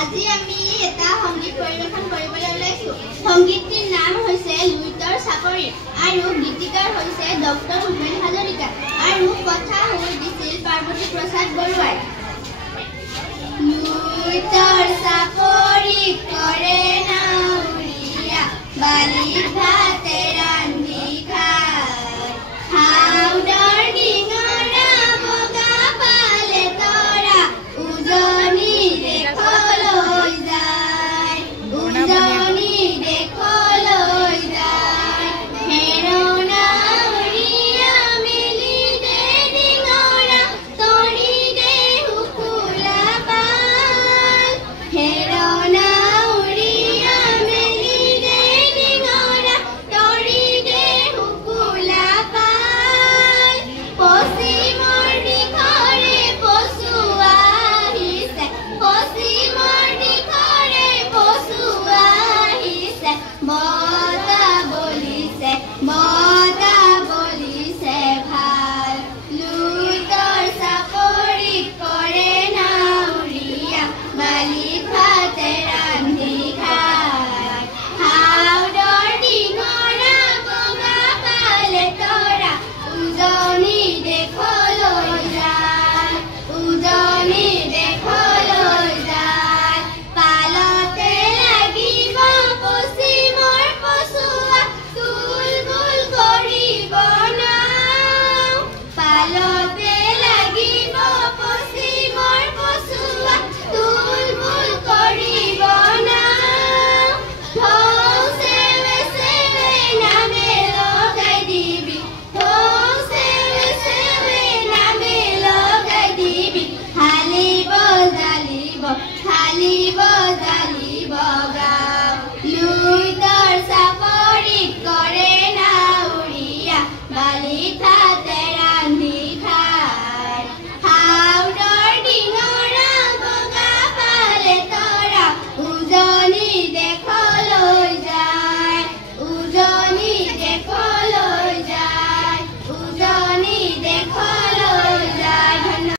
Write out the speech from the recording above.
আজি আমি এটা সংগীত পৰিৱেশন কৰিবলৈ ওলাইছো। সংগীতটিৰ নাম হৈছে লুইতৰ চাপৰি আৰু গীতিকাৰ হৈছে ডক্টৰ ভূপেন হাজৰিকা আৰু কথা সুৰ দিছিল পাৰ্বতী প্ৰসাদ বৰুৱাই। লুইতৰ চাপৰি কৰে নাউৰীয়া বালিত ভাতেৰা